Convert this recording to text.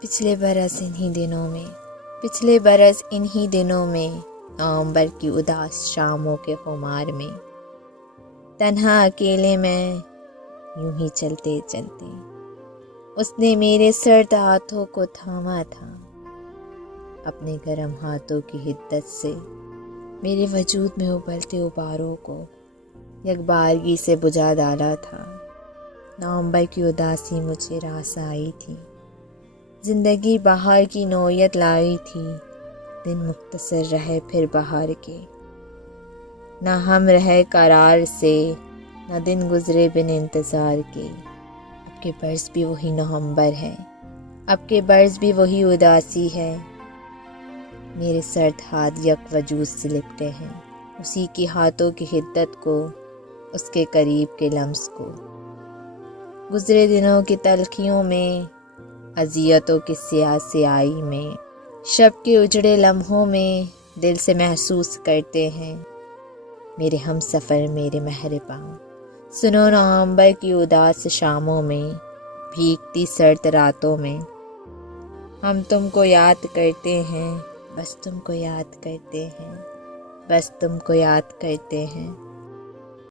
پچھلے برس انہی دنوں میں نومبر کی اداس شاموں کے خمار میں تنہا اکیلے میں یوں ہی چلتے چلتے اس نے میرے سرد ہاتھوں کو تھاما تھا، اپنے گرم ہاتھوں کی حدت سے میرے وجود میں ابلتے غباروں کو یکبارگی سے بجھا ڈالا تھا۔ نومبر کی اداسی مجھے راس آئی تھی، زندگی بہار کی نوعیت لائی تھی، دن مختصر رہے پھر بہار کے، نہ ہم رہے قرار سے، نہ دن گزرے بن انتظار کے۔ اب کے برس بھی وہی نومبر ہے، اب کے برس بھی وہی اداسی ہے، میرے سرد ہاتھ یک وجود سے لپٹے ہیں، اسی کی ہاتھوں کی حدت کو، اس کے قریب کے لمس کو۔ گزرے دنوں کی تلخیوں میں، اذیتوں کی سیاہ سیاہی میں، شب کے اجڑے لمحوں میں دل سے محسوس کرتے ہیں میرے ہم سفر میرے مہرباں۔ سنو نومبر کی اداس شاموں میں، بھیگتی سرد راتوں میں، ہم تم کو یاد کرتے ہیں، بس تم کو یاد کرتے ہیں، بس تم کو یاد کرتے ہیں۔